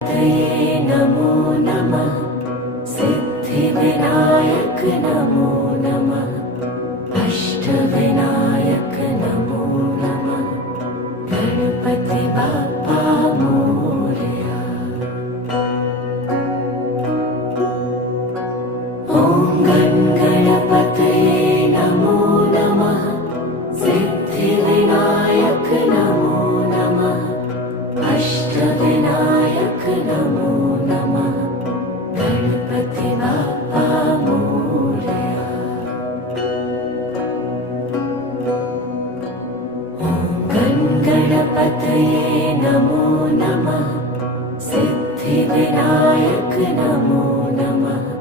तये नमो नमः। सिद्धिविनायक नमो नमः। अष्टविनायक नमो नमः। गणपति बाप्पा मोरया। ॐ गणपतये नमो नमः। सिद्धिविनायक नमो नमः। अष्टविनायक नमो नमः। गणपति बाप्पा मोरया। ॐ गणपतये नमो नमः। सिद्धिविनायक नमो नमः।